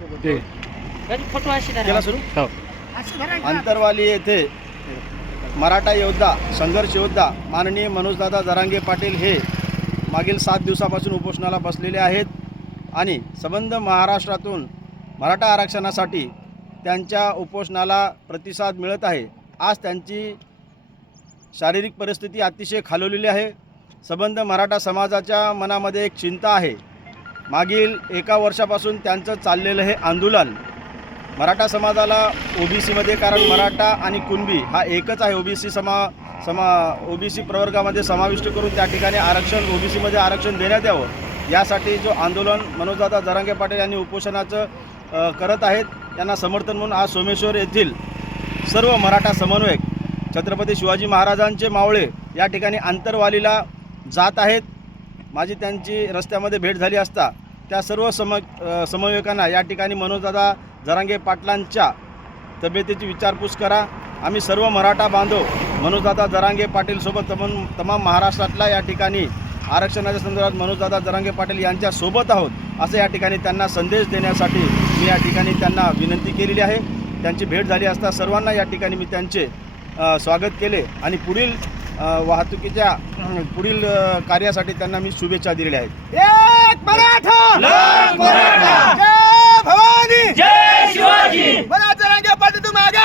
ते फोटो अशी करा. केला सुरू? हो. अंतरवाली येथे मराठा योद्धा संघर्ष योद्धा माननीय मनोजदादा जरांगे पाटील हे मागील सात दिवसापासून उपोषणाला बसलेले आहेत आणि संबंध महाराष्ट्रातून मराठा आरक्षणासाठी त्यांच्या उपोषणाला प्रतिसाद मिळत आहे. आज त्यांची शारीरिक परिस्थिती अतिशय खालवलेली आहे. संबंध मराठा समाजाच्या मनामध्ये एक चिंता आहे. मागील एका वर्षापासून त्यांचं चाललेलं हे आंदोलन मराठा समाजाला ओबीसीमध्ये कारण मराठा आणि कुणबी हा एकच आहे. ओबीसी समा समा ओबीसी प्रवर्गामध्ये समाविष्ट करून त्या ठिकाणी आरक्षण ओबीसीमध्ये आरक्षण देण्यात यावं. यासाठी जो आंदोलन मनोजदादा जरांगे पाटील यांनी उपोषणाचं करत आहेत त्यांना समर्थन म्हणून आज सोमेश्वर येथील सर्व मराठा समन्वयक छत्रपती शिवाजी महाराजांचे मावळे या ठिकाणी आंतरवालीला जात आहेत. माझी त्यांची रस्त्यामध्ये भेट झाली असता त्या सर्व सम समवेकांना या ठिकाणी मनोजदादा जरांगे पाटलांच्या तब्येतीची विचारपूस करा. आम्ही सर्व मराठा बांधव मनोजदादा जरांगे पाटीलसोबत तम तमाम महाराष्ट्रातला या ठिकाणी आरक्षणाच्या संदर्भात मनोजदादा जरांगे पाटील यांच्यासोबत आहोत असं या ठिकाणी त्यांना संदेश देण्यासाठी मी या ठिकाणी त्यांना विनंती केलेली आहे. त्यांची भेट झाली असता सर्वांना या ठिकाणी मी त्यांचे स्वागत केले आणि पुढील वाहतुकीच्या पुढील कार्यासाठी त्यांना मी शुभेच्छा दिलेल्या आहेत. एक मराठा! भवानी! जय शिवाजी! तुम आगे